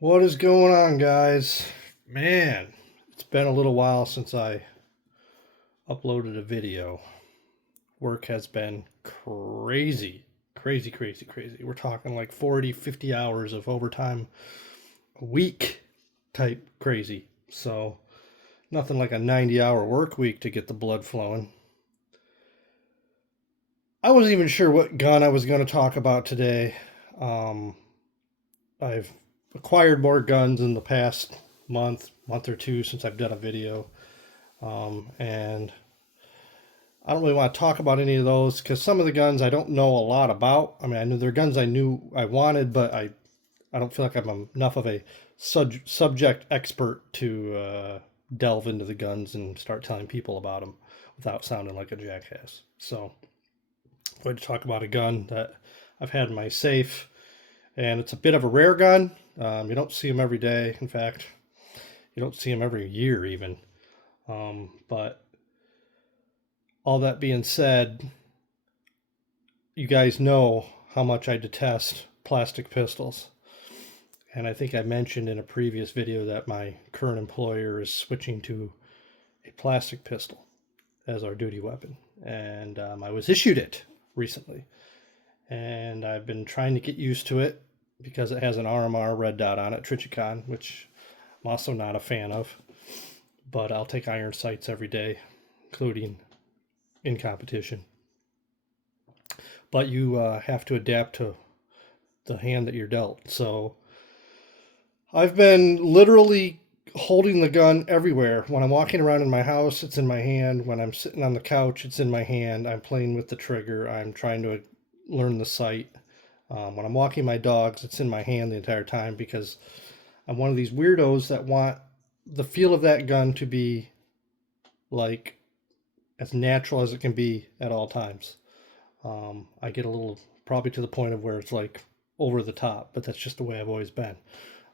What is going on, guys? Man, it's been a little while since I uploaded a video. Work has been crazy, crazy, crazy, crazy. We're talking like 40, 50 hours of overtime a week type crazy. So, nothing like a 90-hour work week to get the blood flowing. I wasn't even sure what gun I was going to talk about today. Um, I've acquired more guns in the past month or two since I've done a video. And I don't really want to talk about any of those because some of the guns I don't know a lot about. I mean, I knew they're guns I knew I wanted, but I don't feel like I'm enough of a subject expert to delve into the guns and start telling people about them without sounding like a jackass. So I'm going to talk about a gun that I've had in my safe, and it's a bit of a rare gun. You don't see them every day. In fact, you don't see them every year even. But all that being said, you guys know how much I detest plastic pistols. And I think I mentioned in a previous video that my current employer is switching to a plastic pistol as our duty weapon. And I was issued it recently. And I've been trying to get used to it because it has an RMR red dot on it, Trichicon, which I'm also not a fan of. But I'll take iron sights every day, including in competition. But you have to adapt to the hand that you're dealt. So I've been literally holding the gun everywhere. When I'm walking around in my house, it's in my hand. When I'm sitting on the couch, it's in my hand. I'm playing with the trigger. I'm trying to learn the sight. When I'm walking my dogs, it's in my hand the entire time because I'm one of these weirdos that want the feel of that gun to be like as natural as it can be at all times. I get a little, probably to the point of where it's like over the top, but that's just the way I've always been.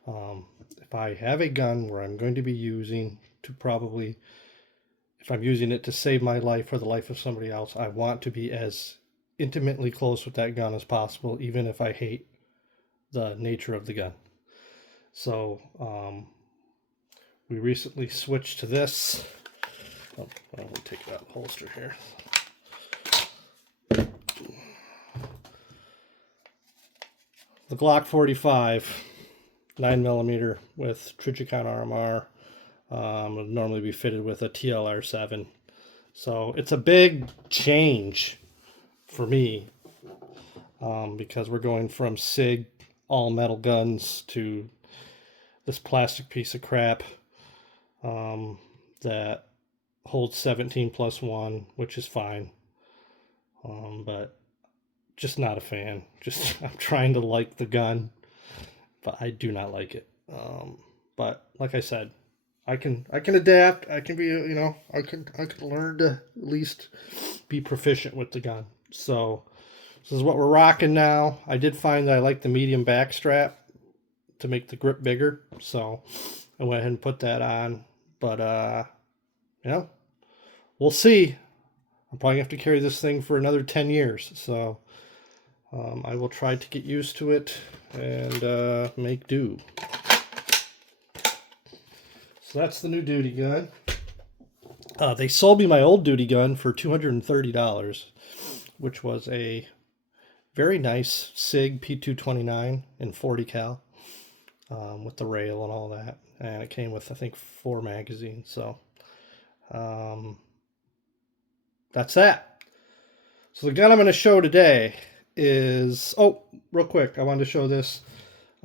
If I have a gun where I'm going to be using to probably, if I'm using it to save my life or the life of somebody else, I want to be as intimately close with that gun as possible, even if I hate the nature of the gun. So we recently switched to this. Oh, I'll take it out of the holster here. The Glock 45, 9mm with Trichicon RMR. Would normally be fitted with a TLR7. So it's a big change for me because we're going from SIG all metal guns to this plastic piece of crap that holds 17+1, which is fine. But just not a fan. Just I'm trying to like the gun, but I do not like it. But like I said, I can adapt. I can be I can learn to at least be proficient with the gun. So this is what we're rocking now. I did find that I like the medium back strap to make the grip bigger, so I went ahead and put that on. But we'll see. I'm probably gonna have to carry this thing for another 10 years. So I will try to get used to it and make do. So that's the new duty gun. They sold me my old duty gun for $230, which was a very nice SIG P229 in 40 cal with the rail and all that. And it came with, I think, 4 magazines. So that's that. So the gun I'm going to show today is, oh, real quick, I wanted to show this.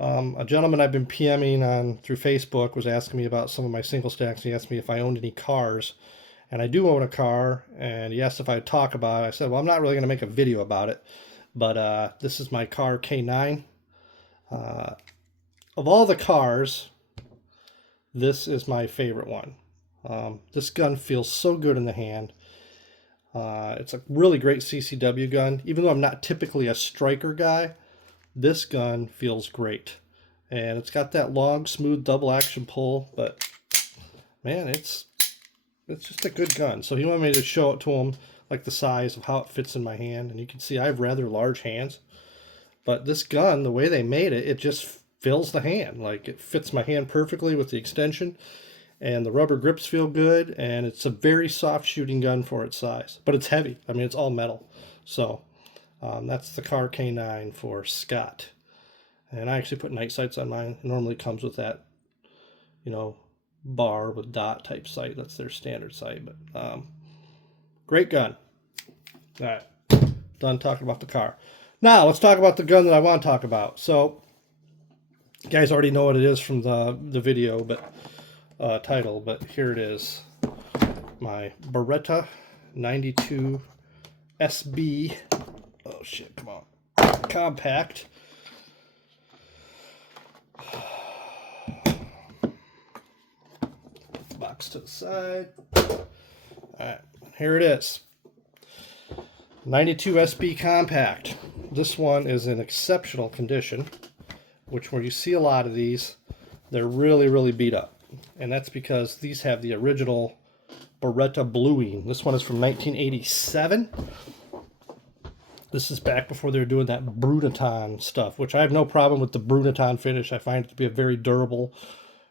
A gentleman I've been PMing on through Facebook was asking me about some of my single stacks. He asked me if I owned any cars, and I do own a car, and he asked if I'd talk about it. I said, well, I'm not really going to make a video about it, but this is my Kahr K9. Of all the cars, this is my favorite one. This gun feels so good in the hand. It's a really great CCW gun. Even though I'm not typically a striker guy, this gun feels great. And it's got that long, smooth double action pull, but man, it's just a good gun. So he wanted me to show it to him, like the size of how it fits in my hand. And you can see I have rather large hands. But this gun, the way they made it, it just fills the hand. Like, it fits my hand perfectly with the extension, and the rubber grips feel good, and it's a very soft shooting gun for its size. But it's heavy. I mean, it's all metal. So that's the Kahr K9 for Scott. And I actually put night sights on mine. It normally comes with that, you know, bar with dot type sight. That's their standard sight. But great gun. All right, done talking about the car. Now let's talk about the gun that I want to talk about. So you guys already know what it is from the video, but title. But here it is, my Beretta 92 SB. Oh shit! Come on, compact. Box to the side. All right, here it is. 92 SB compact. This one is in exceptional condition, which where you see a lot of these, they're really, really beat up. And that's because these have the original Beretta bluing. This one is from 1987. This is back before they were doing that Brunaton stuff, which I have no problem with the Brunaton finish. I find it to be a very durable,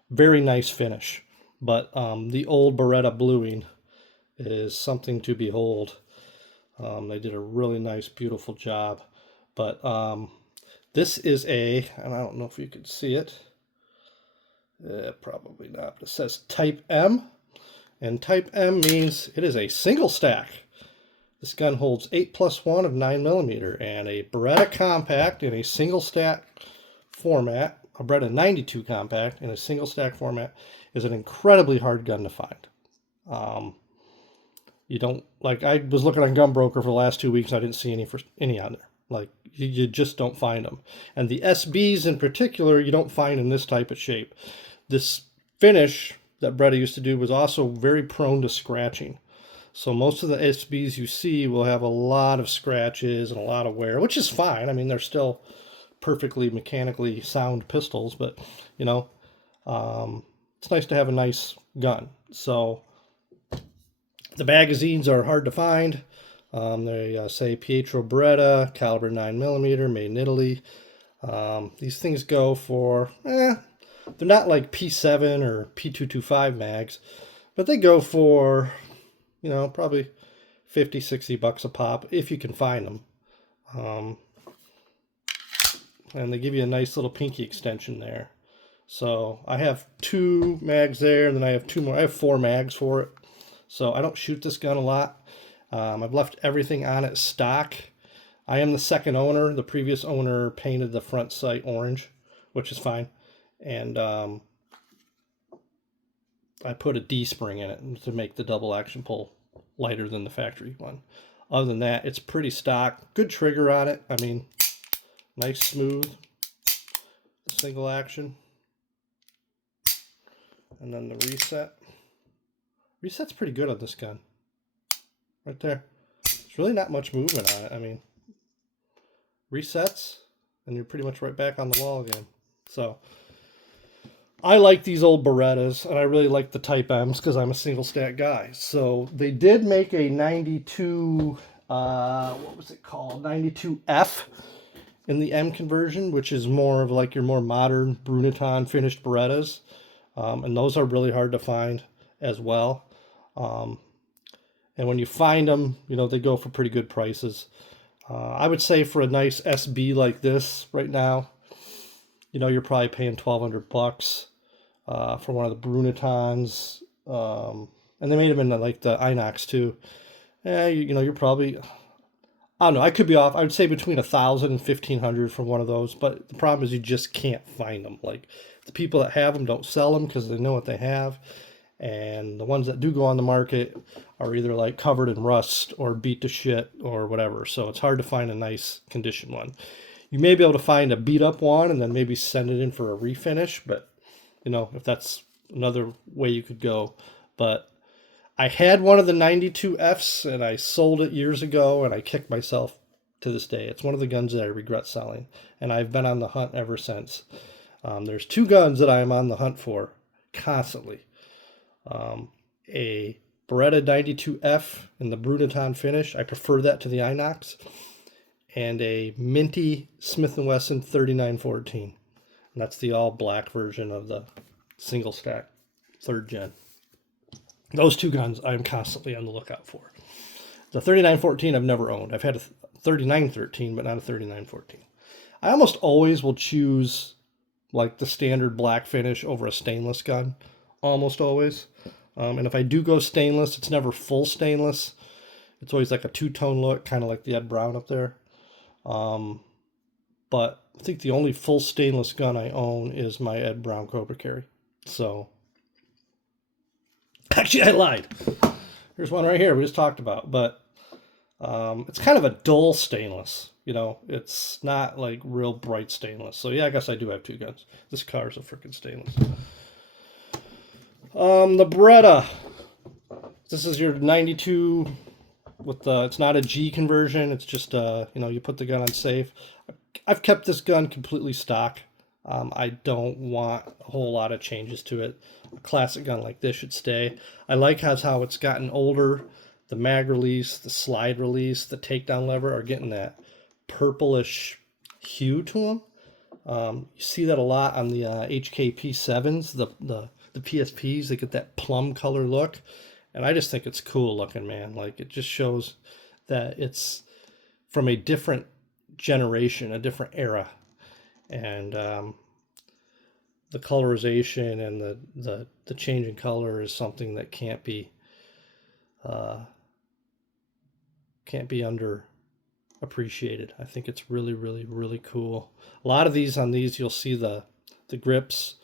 very nice finish. But the old Beretta bluing is something to behold. They did a really nice, beautiful job. But this is and I don't know if you can see it. Probably not. But it says Type M. And Type M means it is a single stack. This gun holds 8+1 of 9mm, and a Beretta compact in a single stack format, a Beretta 92 compact in a single stack format, is an incredibly hard gun to find. You don't, like, I was looking on Gun Broker for the last 2 weeks, and I didn't see any on there. Like, you just don't find them. And the SBs in particular, you don't find in this type of shape. This finish that Beretta used to do was also very prone to scratching. So most of the SBs you see will have a lot of scratches and a lot of wear, which is fine. I mean, they're still perfectly mechanically sound pistols, but, you know, it's nice to have a nice gun. So the magazines are hard to find. They say Pietro Beretta, caliber 9mm, made in Italy. These things go for, they're not like P7 or P225 mags, but they go for, you know, probably 50, 60 bucks a pop if you can find them. And they give you a nice little pinky extension there. So I have 2 mags there, and then I have 2 more. I have 4 mags for it. So I don't shoot this gun a lot. I've left everything on it stock. I am the second owner. The previous owner painted the front sight orange, which is fine. And I put a D-spring in it to make the double action pull lighter than the factory one. Other than that, it's pretty stock. Good trigger on it. I mean, nice smooth single action. And then the reset. Reset's pretty good on this gun. Right there. There's really not much movement on it. I mean, resets, and you're pretty much right back on the wall again. So, I like these old Berettas, and I really like the Type M's because I'm a single stack guy. So, they did make a 92, what was it called? 92F in the M conversion, which is more of like your more modern Brunaton finished Berettas. And those are really hard to find as well. And when you find them, you know, they go for pretty good prices. I would say for a nice SB like this right now, you know, you're probably paying 1,200 bucks for one of the Brunatons. And they made them in like the Inox too. You know, you're probably, I don't know, I could be off. I would say between 1,000 and 1,500 for one of those. But the problem is you just can't find them. Like, the people that have them don't sell them because they know what they have. And the ones that do go on the market are either like covered in rust or beat to shit or whatever. So it's hard to find a nice condition one. You may be able to find a beat up one and then maybe send it in for a refinish. But, you know, if that's another way you could go. But I had one of the 92Fs and I sold it years ago and I kicked myself to this day. It's one of the guns that I regret selling. And I've been on the hunt ever since. There's 2 guns that I am on the hunt for constantly. A Beretta 92F in the Brunaton finish. I prefer that to the Inox. And a minty Smith & Wesson 3914. And that's the all black version of the single stack 3rd gen. Those two guns I'm constantly on the lookout for. The 3914 I've never owned. I've had a 3913, but not a 3914. I almost always will choose like the standard black finish over a stainless gun. Almost always. And if I do go stainless, it's never full stainless. It's always like a two-tone look, kind of like the Ed Brown up there. But I think the only full stainless gun I own is my Ed Brown Cobra Carry. So, actually, I lied. Here's one right here we just talked about. But it's kind of a dull stainless. You know, it's not like real bright stainless. So, yeah, I guess I do have two guns. This car is a freaking stainless. The Beretta. This is your 92 with the, it's not a G conversion. It's just, you know, you put the gun on safe. I've kept this gun completely stock. I don't want a whole lot of changes to it. A classic gun like this should stay. I like how it's gotten older. The mag release, the slide release, the takedown lever are getting that purplish hue to them. You see that a lot on the HKP7s, the PSPs. They get that plum color look. And I just think it's cool looking, man. Like, it just shows that it's from a different generation, a different era. And the colorization and the change in color is something that can't be underappreciated. I think it's really, really, really cool. A lot of these on these, you'll see the grips.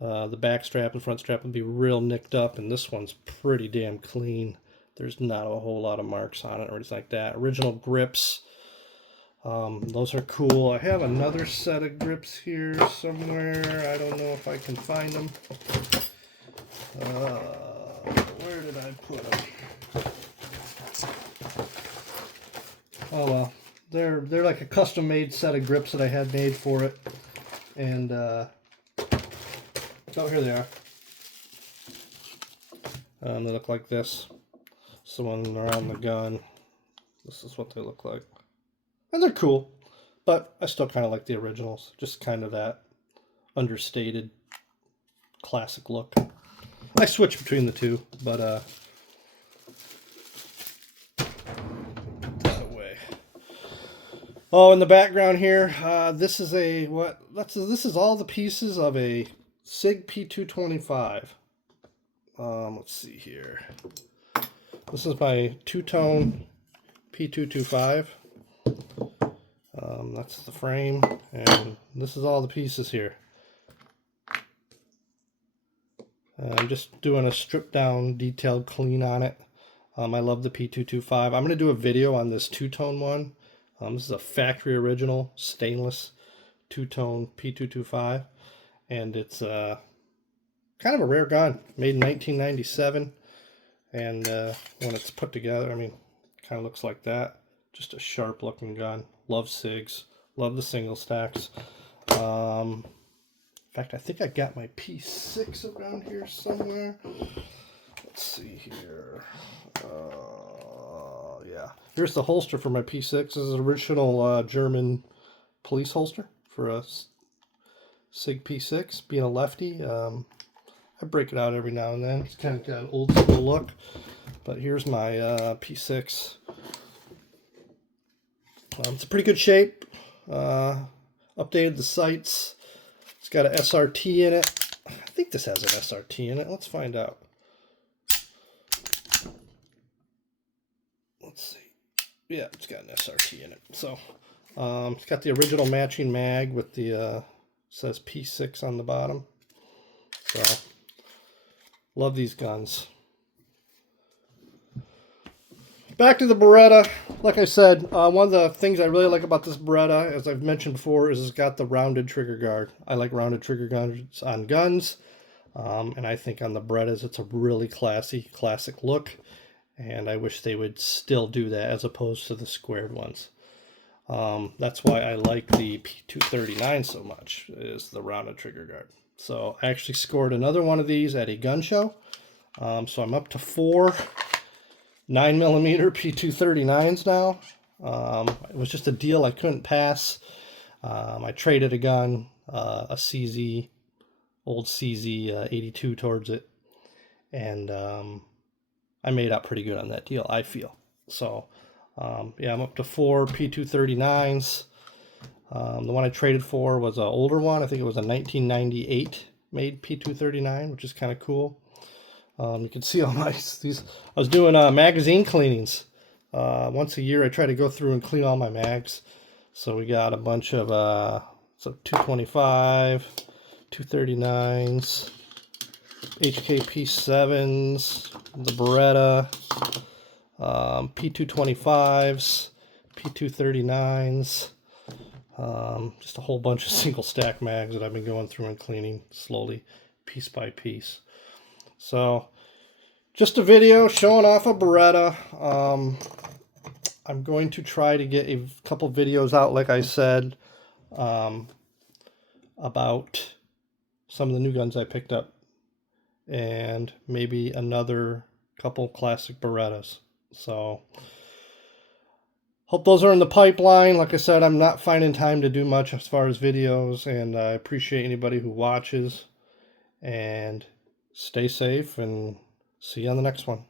The back strap and front strap will be real nicked up, and this one's pretty damn clean. There's not a whole lot of marks on it or anything like that. Original grips. Those are cool. I have another set of grips here somewhere. I don't know if I can find them. Where did I put them? Oh well, they're like a custom made set of grips that I had made for it, and oh, here they are. They look like this. So when they're on the gun, this is what they look like. And they're cool, but I still kind of like the originals. Just kind of that understated classic look. I switch between the two, but that way. Oh, in the background here, this is this is all the pieces of a SIG P225. Let's see here. This is my two-tone P225. That's the frame, and this is all the pieces here. I'm just doing a stripped down, detailed clean on it. I love the P225. I'm going to do a video on this two-tone one. This is a factory original stainless two-tone P225, and it's kind of a rare gun, made in 1997. And when it's put together, I mean, kind of looks like that. Just a sharp looking gun. Love SIGs. Love the single stacks. In fact, I think I got my P6 around here somewhere. Let's see here. Yeah. Here's the holster for my P6. This is an original German police holster for a SIG P6. Being a lefty, I break it out every now and then. It's kind of got an old school look. But here's my P6. It's a pretty good shape. Updated the sights. It's got an SRT in it. I think this has an SRT in it. Let's find out. Let's see. Yeah, it's got an SRT in it. So it's got the original matching mag with the says P6 on the bottom. So love these guns. Back to the Beretta. Like I said, one of the things I really like about this Beretta, as I've mentioned before, is it's got the rounded trigger guard. I like rounded trigger guards on guns, and I think on the Berettas it's a really classy, classic look, and I wish they would still do that as opposed to the squared ones. That's why I like the P239 so much, is the rounded trigger guard. So I actually scored another one of these at a gun show, so I'm up to 4 9mm P239s now. It was just a deal I couldn't pass. I traded a gun. a CZ, old CZ 82 towards it. And I made out pretty good on that deal, I feel. So, yeah, I'm up to 4 P239s. The one I traded for was an older one. I think it was a 1998 made P239, which is kind of cool. You can see all my these. I was doing magazine cleanings. Once a year, I try to go through and clean all my mags. So we got a bunch of 225, 239s, HKP7s, the Beretta, P225s, P239s. Just a whole bunch of single stack mags that I've been going through and cleaning slowly, piece by piece. So, just a video showing off a Beretta. I'm going to try to get a couple videos out, like I said, about some of the new guns I picked up, and maybe another couple classic Berettas. So, hope those are in the pipeline. Like I said, I'm not finding time to do much as far as videos, and I appreciate anybody who watches. And stay safe, and see you on the next one.